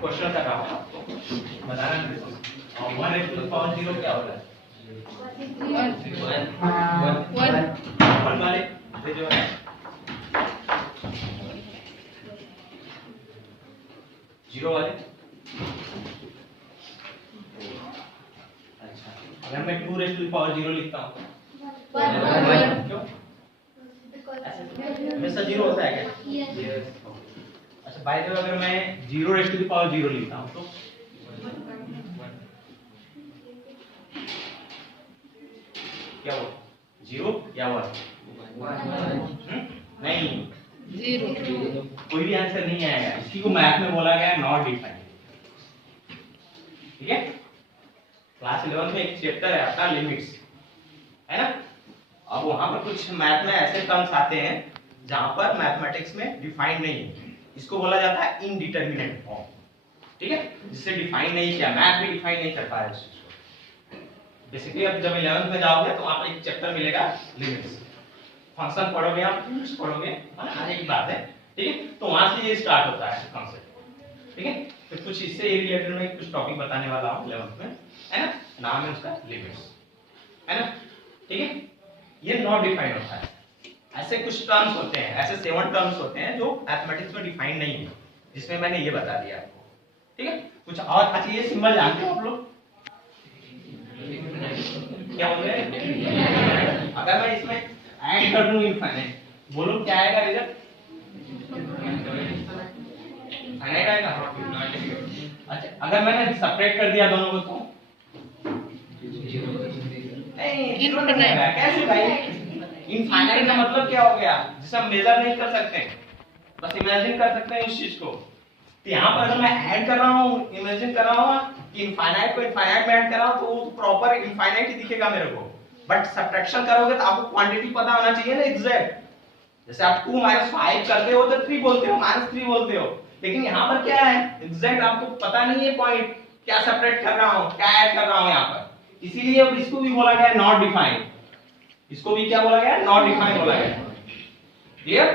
Question कर रहा हूँ आपको बताना है। 1/0 क्या होता है? 1 वाले ये जो है 0 वाले। अच्छा, अगर मैं 2/0 लिखता हूँ क्यों? हमेशा 0 होता है क्या? अच्छा, बाय द वे अगर मैं 0/0 लिखता हूँ तो क्या हो? 0 या 1? नहीं, 0 कोई भी आंसर नहीं आएगा। इसी को मैथ में बोला गया नॉट डिफाइंड। ठीक है, क्लास 11 में एक चैप्टर है आपका लिमिट्स, है ना। अब वहां पर कुछ मैथ में ऐसे टर्म्स आते हैं जहां पर मैथमेटिक्स में डिफाइंड नहीं है। इसको बोला जाता है इनडिटरमिनेट फॉर्म। ठीक है, जिससे डिफाइन नहीं किया, मैथ भी डिफाइन नहीं कर पाया इस चीज को। बेसिकली अब जब 11th में जाओगे तो वहां पर एक चैप्टर मिलेगा लिमिट्स। फंक्शन पढ़ोगे आप, लिमिट्स पढ़ोगे, हर एक बात है। ठीक है, तो वहां से ये स्टार्ट होता है कॉन्सेप्ट। ठीक है, तो कुछ इससे रिलेटेड में कुछ टॉपिक बताने वाला हूं 11th में, है ना। नाम है उसका लिमिट्स, है ना। ठीक है, ये नॉट डिफाइंड होता है। ऐसे कुछ टर्म्स होते हैं, ऐसे 7 टर्म्स होते हैं जो मैथमेटिक्स में डिफाइंड नहीं है, जिसमें मैंने ये बता दिया आपको। ठीक है, कुछ और। अच्छा, ये सिंबल जानते हो आप लोग क्या बोल रहे हैं? अगर मैं इसमें ऐड कर दूं इनफाइनाइट, बोलो क्या आएगा रिजल्ट? फाइनाइट आएगा। अच्छा, अगर मैंने सेपरेट कर दिया दोनों को तो नहीं, जीरो नहीं आएगा। कैसे भाई? इनफाइनाइट का मतलब क्या हो गया? जिसे हम मेजर नहीं कर सकते, बस इमेजिन कर सकते हैं उस चीज को। तो यहाँ पर अगर मैं ऐड कर रहा हूँ, इमेजिन कर रहा हूँ कि इनफाइनाइट को इनफाइनाइट में ऐड कर रहा हूँ, तो वो प्रॉपर इनफाइनाइट ही दिखेगा मेरे को। बट सब्ट्रैक्शन करोगे तो आपको क्वांटिटी पता होना चाहिए ना, एग्जैक्ट। जैसे आप 2 - 5 करते हो तो 3 बोलते हो, -3 बोलते हो। लेकिन यहाँ पर क्या है, एग्जैक्ट आपको पता नहीं है पॉइंट क्या सेपरेट कर रहा हूँ, क्या ऐड कर रहा हूँ यहाँ पर। इसीलिए अब इसको भी बोला गया नॉट डिफाइंड। इसको भी क्या बोला गया? नॉट डिफाइंड बोला गया। क्लियर?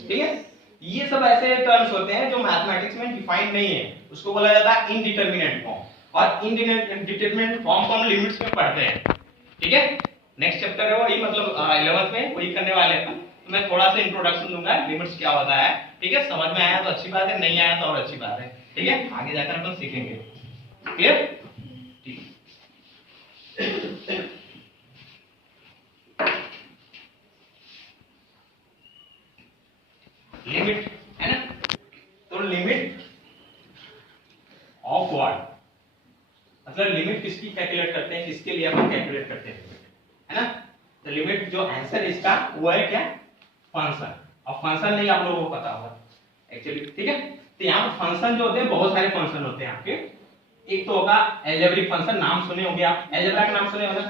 ठीक है, ये सब ऐसे टर्म्स होते हैं जो मैथमेटिक्स में डिफाइंड नहीं है, उसको बोला जाता है इनडिटरमिनेट फॉर्म। और इनडिटरमिनेट फॉर्म को हम लिमिट्स में पढ़ते हैं। ठीक है, नेक्स्ट चैप्टर है वही, मतलब 11th में वही करने वाले हैं। तो मैं थोड़ा सा इंट्रोडक्शन दूंगा, लिमिट्स क्या होता है। ठीक है, समझ में आया तो अच्छी बात है, नहीं आया तो और अच्छी बात है। ठीक है, आगे जाकर अपन सीखेंगे। क्लियर? ठीक। लिमिट है ना, तो लिमिट ऑफ व्हाट, मतलब लिमिट किसकी कैलकुलेट करते हैं, किसके लिए अपन कैलकुलेट करते हैं, है ना। तो लिमिट जो आंसर इसका वो है क्या? फंक्शन। और फंक्शन नहीं आप लोगों को पता होगा एक्चुअली। ठीक है, तो यहाँ पर फंक्शन जो होते हैं, बहुत सारे फंक्शन होते हैं आपके। एक तो होगा अलजेब्रिक फंक्शन, नाम सुने होंगे आप, अलजेब्रा का नाम सुने होंगे।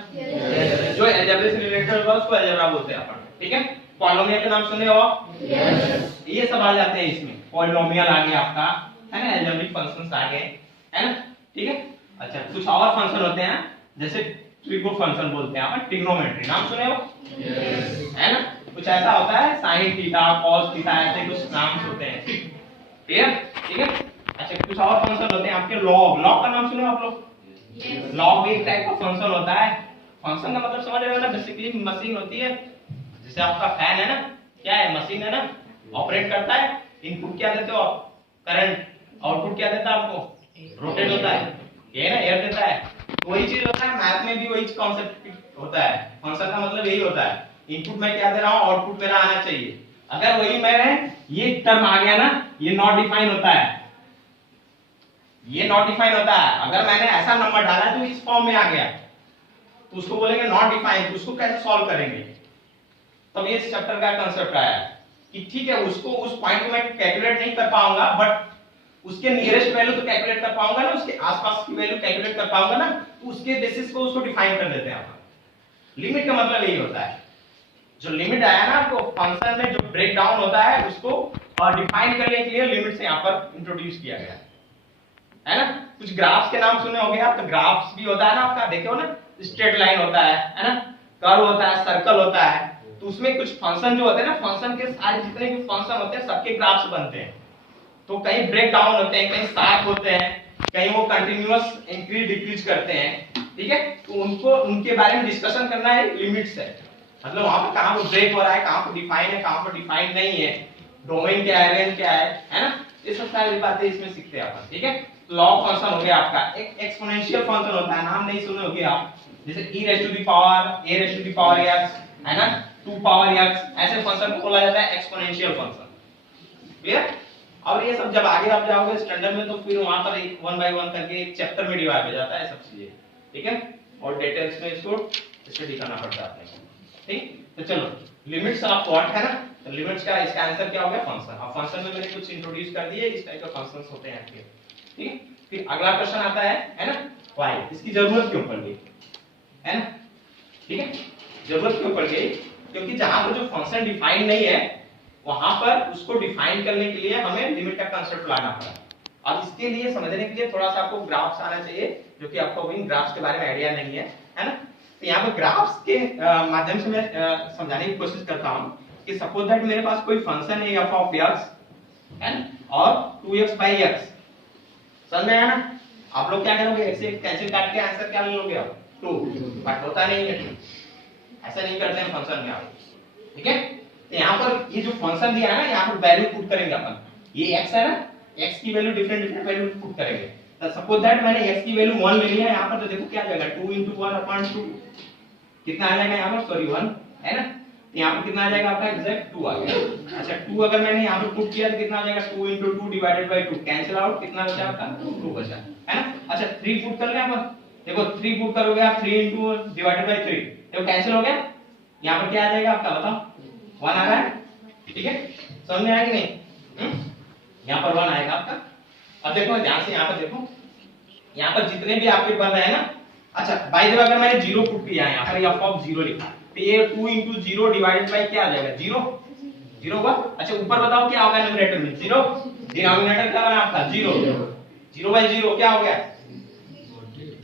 जो अलजेब्रा से रिलेटेड होगा उसको अलजेब्रा बोलते हैं अपन। ठीक है, पॉलिनोमियल का नाम सुने हो? यस। ये सब आ जाते हैं इसमें, पॉलिनोमियल आ गया आपका, है ना, अलजेब्रिक फंक्शंस आ गए, है ना। ठीक है, अच्छा कुछ और फंक्शन होते हैं जैसे ट्रिगो फंक्शन बोलते हैं अपन, ट्रिग्नोमेट्री नाम सुने हो? यस। है ना, कुछ ऐसा होता है sin थीटा cos थीटा, ऐसे कुछ नाम होते हैं। क्लियर? ठीक है, अच्छा कुछ और फंक्शन होते हैं आपके, लॉग। लॉग का नाम सुने हो आप लोग? यस। लॉग भी एक टाइप का फंक्शन होता है। फंक्शन का मतलब समझ रहे हो ना, बेसिकली मशीन होती है, जैसे आपका फैन है ना, क्या है? मशीन है ना, ऑपरेट करता है। इनपुट क्या देते हो आप? करंट। आउटपुट क्या देता है आपको? रोटेट होता है, ये ना, एयर देता है। तो वही चीज होता है मैथ में भी, वही कॉन्सेप्ट होता है। फंक्शन का मतलब यही होता है, इनपुट मैं क्या दे रहा हूं, आउटपुट मेरा आना चाहिए। अगर वही मेरे ये टर्म आ गया ना, ये नॉट डिफाइन होता है, ये नॉट डिफाइन होता है। अगर मैंने ऐसा नंबर डाला जो इस फॉर्म में आ गया तो उसको बोलेंगे नॉट डिफाइन। तो उसको कैसे सॉल्व करेंगे? तब ये चैप्टर का कांसेप्ट आया कि ठीक है, उसको उस पॉइंट को मैं कैलकुलेट नहीं कर पाऊंगा, बट उसके नियरेस्ट वैल्यू तो कैलकुलेट कर पाऊंगा ना, उसके आसपास की वैल्यू कैलकुलेट कर पाऊंगा ना, तो उसके बेसिस को उसको डिफाइन कर देते हैं अपन। लिमिट का मतलब यही होता है, जो लिमिट आया ना आपको फंक्शन में, जो ब्रेक डाउन होता है उसको और डिफाइन करने के लिए लिमिट से यहाँ पर इंट्रोड्यूस किया गया है ना। कुछ ग्राफ्स के नाम सुने होंगे आप, तो ग्राफ्स भी होता है ना आपका, देखो ना, स्ट्रेट लाइन होता है ना, कर्व होता है, सर्कल होता है। तो उसमें कुछ फंक्शन जो होते हैं ना, फंक्शन के सारे जितने भी फंक्शन होते हैं सबके ग्राफ्स बनते हैं। तो तो कहीं ब्रेक डाउन होते हैं, कहीं शार्प होते हैं, कहीं वो कंटिन्यूअस इंक्रीज डिक्रीज करते हैं, ठीक है। तो उनको उनके बारे में डिस्कशन करना है, लिमिट्स है, मतलब वहां पर कहां पर ब्रेक हो रहा है, कहां पर डिफाइन है, कहां पर डिफाइन नहीं है, डोमेन क्या है, रेंज क्या है ना, ये सब सारी बातें इसमें सीखते हैं अपन, ठीक है। लॉ फंक्शन हो गया आपका, एक एक्सपोनेंशियल फंक्शन होता है, नाम नहीं सुने होंगे आप, जैसे e raise to the power a raise to the power x, है ना, 2 पावर x, ऐसे फंक्शन को बोला जाता है एक्सपोनेंशियल फंक्शन, क्लियर। और ये सब जब आगे आप जाओगे स्टैंडर्ड में तो फिर वहां पर 1 बाय 1 करके एक चैप्टर में डिवाइड हो जाता है सब चीजें, ठीक है, और डिटेल्स में इसको स्टडी करना पड़ता है आपने को, ठीक। तो चलो लिमिट्स ऑफ व्हाट है ना, तो लिमिट्स का इसका आंसर क्या हो गया, फंक्शन। अब फंक्शन में मैंने कुछ इंट्रोड्यूस कर दिए, इस टाइप के फंक्शंस होते हैं आपके, ठीक है। फिर अगला क्वेश्चन आता है ना, व्हाई, इसकी जरूरत क्यों पड़ गई, है ना, ठीक है। जरूरत क्यों पड़ गई, क्योंकि जहां पर जो फंक्शन डिफाइन नहीं है वहां पर उसको डिफाइन करने के लिए हमें लिमिट का कांसेप्ट लाना पड़ा। अब इसके लिए समझने के लिए थोड़ा सा आपको ग्राफ्स आना चाहिए, जो कि आपको अभी ग्राफ्स के बारे में आइडिया नहीं है ना। तो यहाँ पर ग्राफ्स के माध्यम से मैं समझाने की कोशिश करता हूँ कि सपोज दैट मेरे पास कोई फंक्शन है f ऑफ x है ना, और 2x by x, समझ में आया ना। आप लोग क्या करोगे, x से कैंसिल काट के आंसर क्या ले लोगे आप, 2, बट होता नहीं है, ऐसा नहीं करते हैं फंक्शन में आप, ठीक है। तो यहाँ पर ये जो फंक्शन दिया है ना, यहाँ पर वैल्यू पुट करेंगे अपन, ये x है ना, x की वैल्यू डिफरेंट वैल्यू पुट करेंगे। तो सपोज दैट मैंने x की वैल्यू 1 ले लिया है यहाँ पर, तो देखो क्या आ जाएगा, 2 * 1/2 कितना आ जाएगा यहाँ पर, सॉरी 1 है ना, तो यहाँ पर कितना आ जाएगा आपका एग्जैक्ट 2 आ गया। अच्छा 2 अगर मैंने यहाँ पर पुट किया तो कितना आ जाएगा, 2 * 2 डिवाइडेड बाय 2, कैंसिल आउट, कितना बचा आपका 2 बचा, है ना। अच्छा 3 पुट कर ले यहाँ पर, देखो 3 पुट करोगे आप, 3 * डिवाइडेड बाय 3, देखो कैंसिल हो गया, यहाँ पर क्या आ जाएगा आपका, बताओ 1 आ रहा है, ठीक है, समझ में आया कि नहीं, यहाँ पर 1 आएगा आपका। अब देखो ध्यान से यहाँ पर देखो, यहाँ पर जितने भी आपके बन रहे हैं ना, अच्छा बाय द वे अगर मैंने 0 पुट किया है यहाँ पर, f ऑफ 0 लिखा, तो ये 2 * 0 डिवाइडेड बाय क्या आ जाएगा, 0 होगा। अच्छा ऊपर बताओ क्या होगा न्यूमरेटर में, 0, डिनोमिनेटर क्या बना आपका 0, 0/0 क्या हो गया,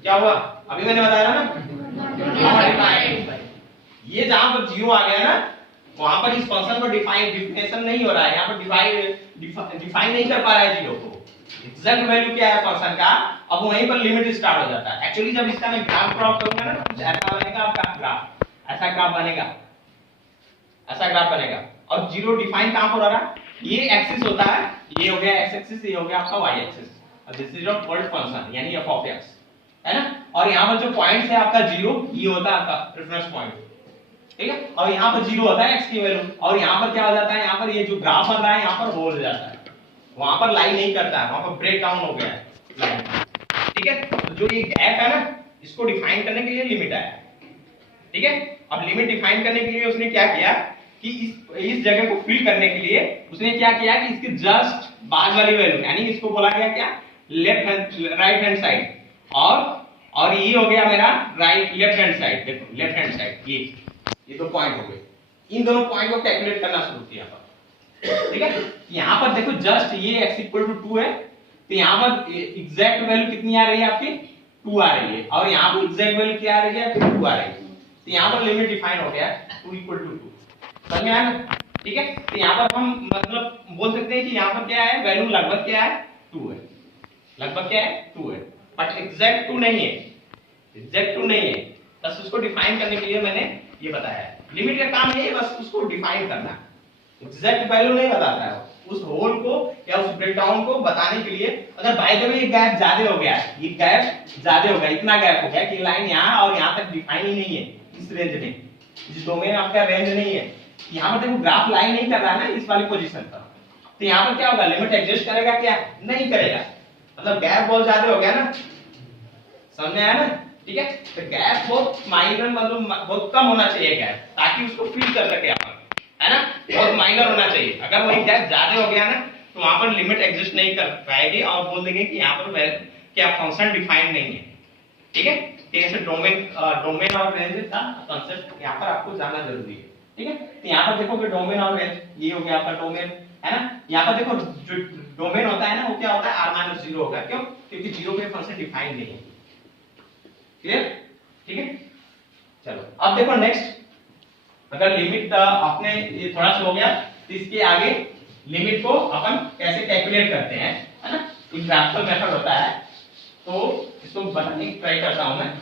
क्या हुआ, अभी मैंने बताया ना, ये जहां पर 0 आ गया ना, वहां पर इस फंक्शन को डिफाइनेशन नहीं हो रहा है, यहाँ पर डिफाइन नहीं कर पा रहा है 0 को, एग्जैक्ट वैल्यू क्या है फंक्शन का, अब वहीं पर लिमिट स्टार्ट हो जाता है। एक्चुअली जब इसका मैं ग्राफ ड्रॉ करूंगा ना, कुछ ऐसा बनेगा आपका ग्राफ, ऐसा ग्राफ बनेगा, ऐसा ग्राफ बनेगा, और 0 डिफाइन कहां पर हो रहा है, ये एक्सिस होता है, ये हो गया x एक्सिस, ये हो गया आपका y एक्सिस, और this is your called function यानी f ऑफ x, है ना। और यहाँ पर जो पॉइंट है आपका 0, ये होता है आपका रेफरेंस पॉइंट, ठीक है, और यहाँ पर 0 होता है x की वैल्यू, और यहाँ पर क्या हो जाता है, यहाँ पर ये जो ग्राफ बन रहा है यहाँ पर होल हो जाता है, वहां पर लाइन नहीं करता है, वहां पर ब्रेक डाउन हो गया है लाइन, ठीक है। तो जो ये गैप है ना, इसको डिफाइन करने के लिए लिमिट आया, ठीक है। अब लिमिट डिफाइन करने के लिए उसने क्या किया कि इस जगह को फिल करने के लिए उसने क्या किया कि इसके जस्ट बाद वाली वैल्यू, यानी इसको बोला गया क्या, राइट हैंड साइड, और ये हो गया मेरा लेफ्ट हैंड साइड, देखो लेफ्ट हैंड साइड, ये 2 पॉइंट हो गए, इन दोनों पॉइंट को कैलकुलेट करना शुरू किया, ठीक है। यहाँ पर देखो जस्ट ये x = 2 है, तो यहाँ पर एग्जैक्ट वैल्यू कितनी आ रही है आपकी, 2 आ रही है, और यहाँ पर एग्जैक्ट वैल्यू क्या आ रही है, 2 आ रही है, तो यहाँ पर लिमिट डिफाइन हो गया 2 = 2, समझ में आया ना, ठीक है। तो यहाँ पर हम मतलब बोल सकते हैं कि यहाँ पर क्या है, वैल्यू लगभग क्या है, 2 है, लगभग क्या है 2 है, बट एग्जैक्ट 2 नहीं है, एग्जैक्ट 2 नहीं है, बस उसको डिफाइन करने के लिए मैंने ये बताया है। लिमिट का काम है बस उसको डिफाइन करना, एग्जैक्ट वैल्यू नहीं बताता है, उस होल को या उस ब्रेकडाउन को बताने के लिए। अगर बाय द वे गैप ज्यादा हो गया, ये गैप ज्यादा हो गया, इतना गैप हो गया कि लाइन यहाँ और यहाँ तक डिफाइन ही नहीं है, इस रेंज में, जिस डोमेन आपका रेंज नहीं है, यहाँ पर देखो ग्राफ लाइन नहीं कर रहा है ना इस वाली पोजीशन पर, तो यहाँ पर क्या होगा, लिमिट एडजस्ट करेगा क्या, नहीं करेगा, मतलब गैप बहुत ज्यादा हो गया ना, समझ में आया ना, ठीक है। तो गैप बहुत माइनर, मतलब बहुत कम होना चाहिए गैप, ताकि उसको फिल कर सके अपन, है ना, बहुत माइनर होना चाहिए। अगर वही गैप ज्यादा हो गया ना, तो वहां पर लिमिट एग्जिस्ट नहीं कर पाएगी, और बोल देंगे कि यहाँ पर क्या फंक्शन डिफाइंड नहीं है, ठीक है। कैसे डोमेन और रेंज का कांसेप्ट यहाँ पर आपको जानना जरूरी है, ठीक है। तो यहाँ पर देखो कि डोमेन और रेंज, ये हो गया आपका डोमेन, है ना। यहाँ पर देखो जो डोमेन होता है ना, वो क्या होता है, r - 0 होगा, क्यों, क्योंकि 0 पे फंक्शन डिफाइंड नहीं है, क्लियर, ठीक है। चलो अब देखो नेक्स्ट, अगर लिमिट आपने ये थोड़ा सा हो गया, तो इसके आगे लिमिट को अपन कैसे कैलकुलेट करते हैं, है ना, एक ग्राफिकल मेथड होता है, तो इसको बताने की ट्राई करता हूं मैं।